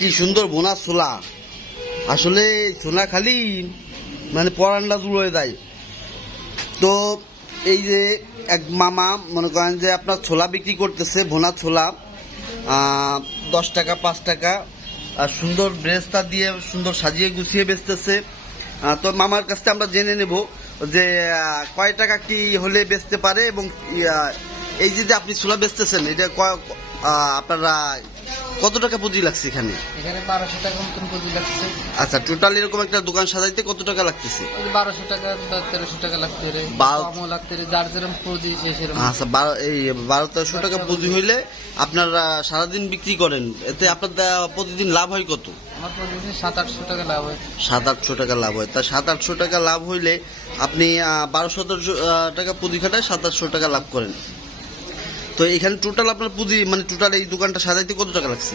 কি সুন্দর বোনা ছোলা, আসলে ছোলা খালি মানে পরান্ডা জুড়ে দেয়। তো এই যে এক মামা মনে করেন যে আপনার ছোলা বিক্রি করতেছে, ভোনা ছোলা 10 টাকা 5 টাকা, আর সুন্দর ব্রেস্তা দিয়ে সুন্দর সাজিয়ে গুছিয়ে বেচতেছে। তো মামার কাছ থেকে আমরা জেনে নেব যে কয় টাকা কি হলে বেচতে পারে, এবং এই যে আপনি ছোলা বেচতেছেন এটা আপনারা কত টাকা পুঁজি লাগছে এখানে? এখানে 1200 টাকা মতন পুঁজি লাগছে। আচ্ছা, টোটাল এরকম একটা দোকান সাজাইতে কত টাকা লাগতেছে? 1200 টাকা বা 1300 টাকা লাগতে রে, কমও লাগতে রে, যার যেরকম পুঁজি সেরকম। আচ্ছা, 1200 টাকা পুঁজি হইলে আপনারা সারাদিন বিক্রি করেন, এতে আপনার প্রতিদিন লাভ হয় কত? আমার প্রতিদিন 700-800 টাকা লাভ হয়। 700-800 টাকা লাভ হয়। তা 700-800 টাকা লাভ হইলে আপনি 1200 টাকা পুঁজি খাটায় 700-800 টাকা লাভ করেন। তো এখানে টোটাল আপনার পুঁজি মানে টোটাল এই দোকানটা সাজাইতে কত টাকা লাগছে?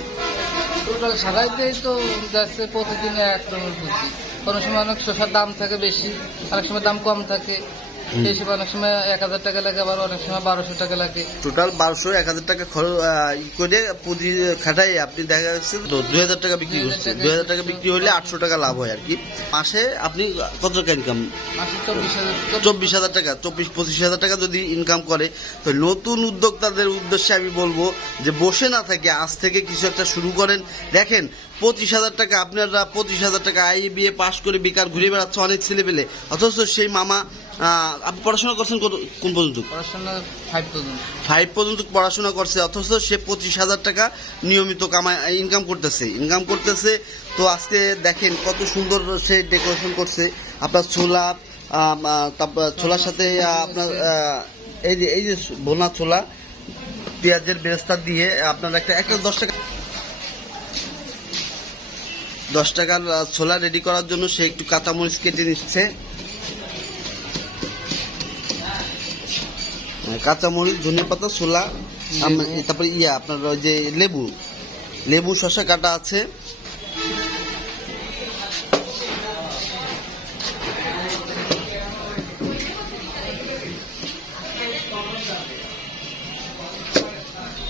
টোটাল সারাইতেই তো যাচ্ছে প্রতিদিনে একদমের পুঁজি। কোনো সময় অনেক শসার দাম থাকে বেশি, অনেক সময় দাম কম থাকে, সেই সময় অনেক সময় 1000 টাকা লাগে, আবার অনেক সময় 1200 টাকা লাগে। টোটাল 1200-1000 টাকা খরচ করে পুঁজি খাটাই আপনি দেখা যাচ্ছে তো 2000 টাকা বিক্রি করছেন। 2000 টাকা বিক্রি হলে 800 টাকা লাভ হয় আর কি। মাসে আপনি কত টাকা ইনকাম? মাসে 24,000 24,000 টাকা, 24-25,000 টাকা যদি ইনকাম করে, তো নতুন উদ্যোক্তাদের উদ্দেশ্যে আমি বলবো যে বসে না থেকে আজ থেকে কিছু একটা শুরু করেন। দেখেন 25,000 টাকা, আপনারা 25,000 টাকা বিএ পাশ করে বেকার ঘুরে বেড়াচ্ছে অনেক ছেলে পেলে, অথচ সেই মামা আপনি পড়াশোনা করছেন কোন পর্যন্ত? পড়াশোনা 5 পর্যন্ত। 5 পর্যন্ত পড়াশোনা করছে, অথচ সে 25,000 টাকা নিয়মিত ইনকাম করতেছে। তো আজকে দেখেন কত সুন্দর সে ডেকোরেশন করছে আপনার ছোলা, তারপর ছোলার সাথে আপনার এই যে বোনা ছোলা পেঁয়াজের বেরেস্তা দিয়ে আপনার একটা 10 টাকার ছোলা রেডি করার জন্য সে একটু কাঁচামরিচ কেটে নিচ্ছে, কাঁচামরিচ, ধনেপাতা, ছোলা, তারপরে আপনার ওই যে লেবু শসা কাটা আছে।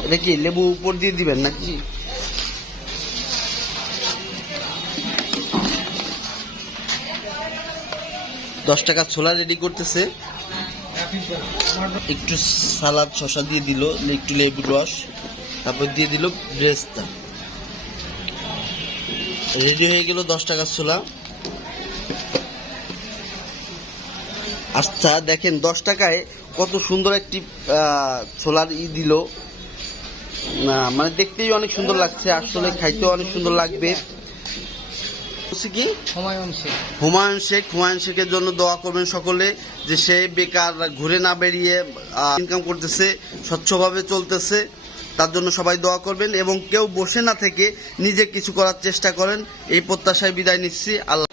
এটা কি লেবু উপর দিয়ে দিবেন নাকি? 10 টাকা ছোলা রেডি করতেছে, একটু সালাদ শসা দিয়ে দিল, একটু লেবু রস, তারপর দিয়ে দিল ব্রেস্তা, রেডি হয়ে গেল 10 টাকার ছোলা। আচ্ছা দেখেন 10 টাকায় কত সুন্দর একটি ছোলার দিল, মানে দেখতেই অনেক সুন্দর লাগছে, আসলে খাইতেও অনেক সুন্দর লাগবে। কি হুমায়ুন শেখের জন্য দোয়া করবেন সকলে, যে সে বেকার ঘুরে না বেরিয়ে ইনকাম করতেছে, স্বচ্ছভাবে চলতেছে, তার জন্য সবাই দোয়া করবেন, এবং কেউ বসে না থেকে নিজে কিছু করার চেষ্টা করেন। এই প্রত্যাশায় বিদায় নিচ্ছি। আল্লাহ।